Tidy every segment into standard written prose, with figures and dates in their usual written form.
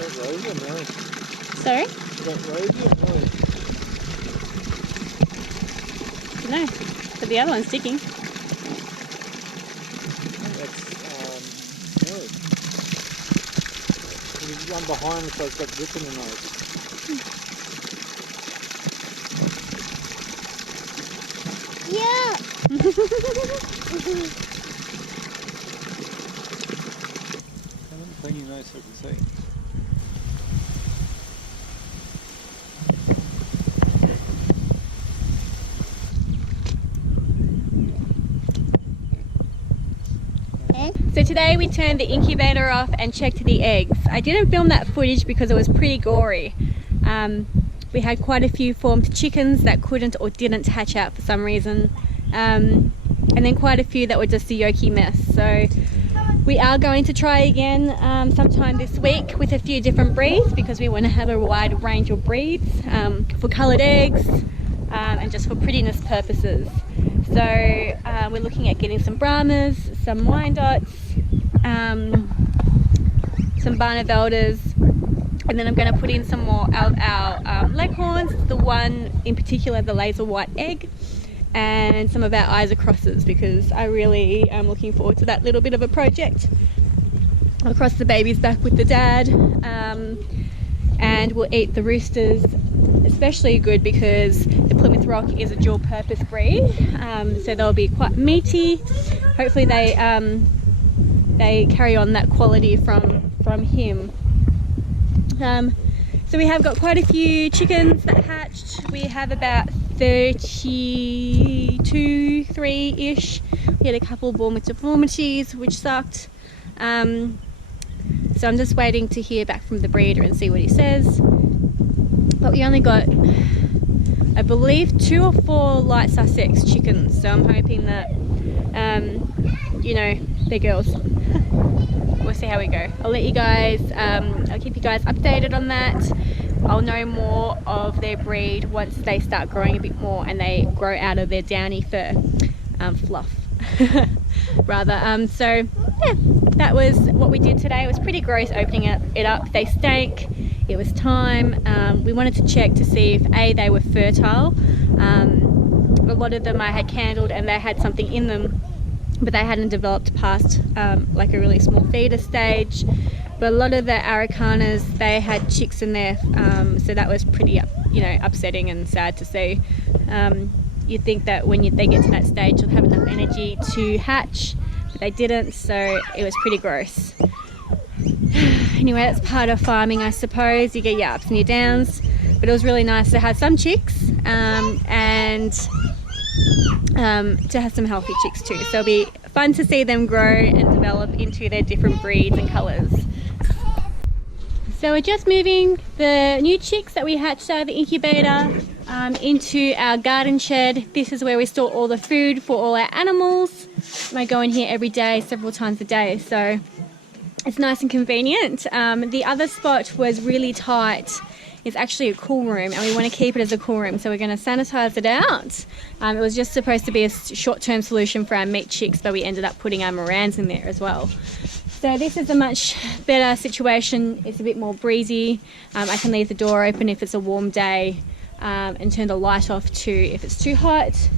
that rosy or no? Sorry? Is that rosy or no? No, but the other one's sticking. I think that's no. There's one behind so it's got drip in the nose. Yeah. Clean your nose so I can see. So today we turned the incubator off and checked the eggs. I didn't film that footage because it was pretty gory. We had quite a few formed chickens that couldn't or didn't hatch out for some reason. And then quite a few that were just a yolky mess. So we are going to try again sometime this week with a few different breeds because we want to have a wide range of breeds for coloured eggs and just for prettiness purposes. So we're looking at getting some Brahmas, some Wyandottes, some Barneveldas, and then I'm going to put in some more of our Leghorns, the one in particular, the laser white egg, and some of our Isocrosses because I really am looking forward to that little bit of a project. I'll cross the babies back with the dad, and we'll eat the roosters, especially good because the Plymouth Rock is a dual purpose breed, so they'll be quite meaty. Hopefully they carry on that quality from him. So we have got quite a few chickens that hatched. We have about 32, 3-ish. We had a couple born with deformities, which sucked. So I'm just waiting to hear back from the breeder and see what he says. But we only got, I believe, 2 or 4 light Sussex chickens. So I'm hoping that, you know, they're girls. We'll see how we go. I'll let you guys, I'll keep you guys updated on that. I'll know more of their breed once they start growing a bit more and they grow out of their downy fur, fluff, rather. So yeah, that was what we did today. It was pretty gross opening it up. They stank. It was time. We wanted to check to see if they were fertile. A lot of them I had candled and they had something in them, but they hadn't developed past like a really small feeder stage. But a lot of the Aracanas, they had chicks in there, so that was pretty, upsetting and sad to see. You'd think that when they get to that stage, they'll have enough energy to hatch, but they didn't, so it was pretty gross. Anyway, that's part of farming, I suppose. You get your ups and your downs, but it was really nice to have some chicks and to have some healthy chicks too. So it'll be fun to see them grow and develop into their different breeds and colours. So we're just moving the new chicks that we hatched out of the incubator into our garden shed. This is where we store all the food for all our animals. I go in here every day, several times a day, so it's nice and convenient. The other spot was really tight. It's actually a cool room and we want to keep it as a cool room, so we're going to sanitize it out. It was just supposed to be a short-term solution for our meat chicks, but we ended up putting our Morans in there as well. So this is a much better situation. It's a bit more breezy. I can leave the door open if it's a warm day and turn the light off too if it's too hot.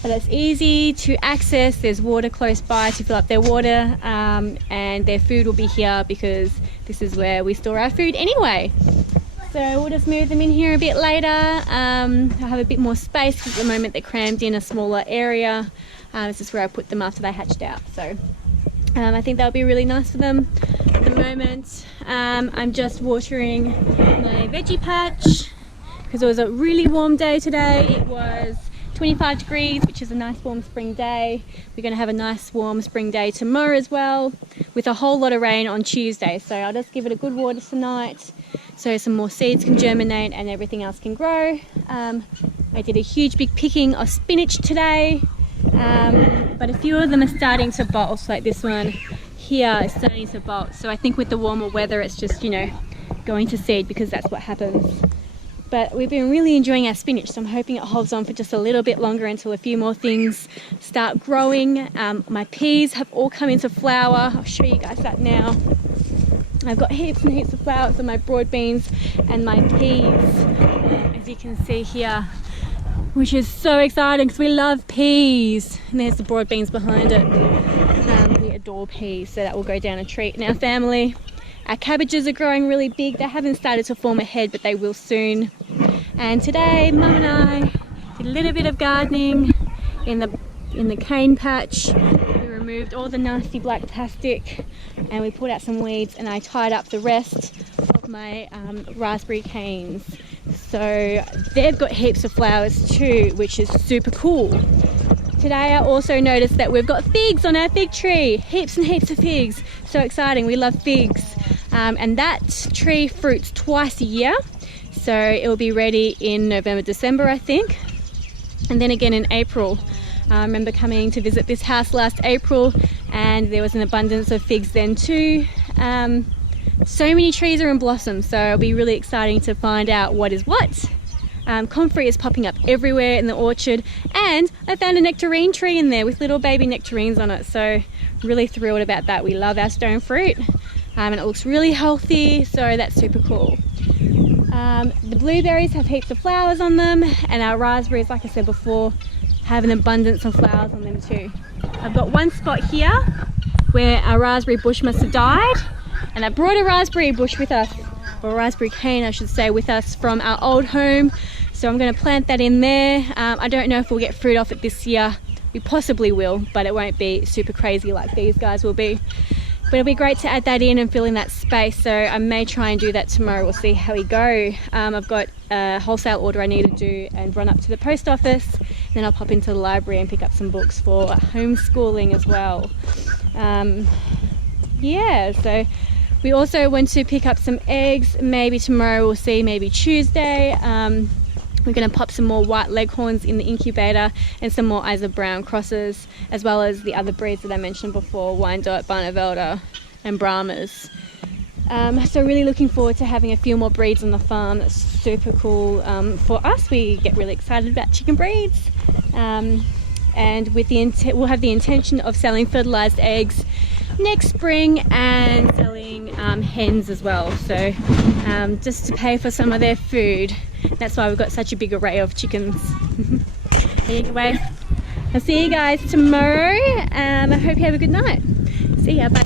But it's easy to access. There's water close by to fill up their water, and their food will be here because this is where we store our food anyway. So we'll just move them in here a bit later. I'll have a bit more space because at the moment they're crammed in a smaller area. This is where I put them after they hatched out. So I think that'll be really nice for them. At the moment, I'm just watering my veggie patch because it was a really warm day today. It was 25 degrees, which is a nice warm spring day. We're going to have a nice warm spring day tomorrow as well, with a whole lot of rain on Tuesday. So I'll just give it a good water tonight so some more seeds can germinate and everything else can grow. I did a huge big picking of spinach today, but a few of them are starting to bolt, like this one here is starting to bolt. So I think with the warmer weather it's just, going to seed because that's what happens. But we've been really enjoying our spinach, so I'm hoping it holds on for just a little bit longer until a few more things start growing. My peas have all come into flower. I'll show you guys that now. I've got heaps and heaps of flowers on my broad beans and my peas, as you can see here, which is so exciting because we love peas. And there's the broad beans behind it. We adore peas, so that will go down a treat in our family. Our cabbages are growing really big. They haven't started to form a head, but they will soon. And today, Mum and I did a little bit of gardening in the cane patch. We removed all the nasty black plastic and we pulled out some weeds, and I tied up the rest of my raspberry canes. So they've got heaps of flowers too, which is super cool. Today I also noticed that we've got figs on our fig tree. Heaps and heaps of figs. So exciting, we love figs. And that tree fruits twice a year. So it will be ready in November, December, I think. And then again in April. I remember coming to visit this house last April and there was an abundance of figs then too. So many trees are in blossom, so it'll be really exciting to find out what is what. Comfrey is popping up everywhere in the orchard, and I found a nectarine tree in there with little baby nectarines on it, so really thrilled about that. We love our stone fruit, and it looks really healthy, so that's super cool. The blueberries have heaps of flowers on them, and our raspberries, like I said before, have an abundance of flowers on them too. I've got one spot here where our raspberry bush must have died, and I brought a raspberry bush with us, or a raspberry cane I should say, with us from our old home. So I'm going to plant that in there. I don't know if we'll get fruit off it this year. We possibly will, but it won't be super crazy like these guys will be. But it'll be great to add that in and fill in that space, so I may try and do that tomorrow. We'll see how we go. I've got a wholesale order I need to do and run up to the post office. Then I'll pop into the library and pick up some books for homeschooling as well. Yeah, so we also want to pick up some eggs, maybe tomorrow, we'll see, maybe Tuesday. We're going to pop some more white leghorns in the incubator and some more Isa Brown crosses, as well as the other breeds that I mentioned before, Wyandotte, Barnevelder and Brahmas. So really looking forward to having a few more breeds on the farm. That's super cool for us. We get really excited about chicken breeds. And with the we'll have the intention of selling fertilized eggs next spring and selling hens as well, so just to pay for some of their food. That's why we've got such a big array of chickens. Anyway, I'll see you guys tomorrow and I hope you have a good night. See ya, bye.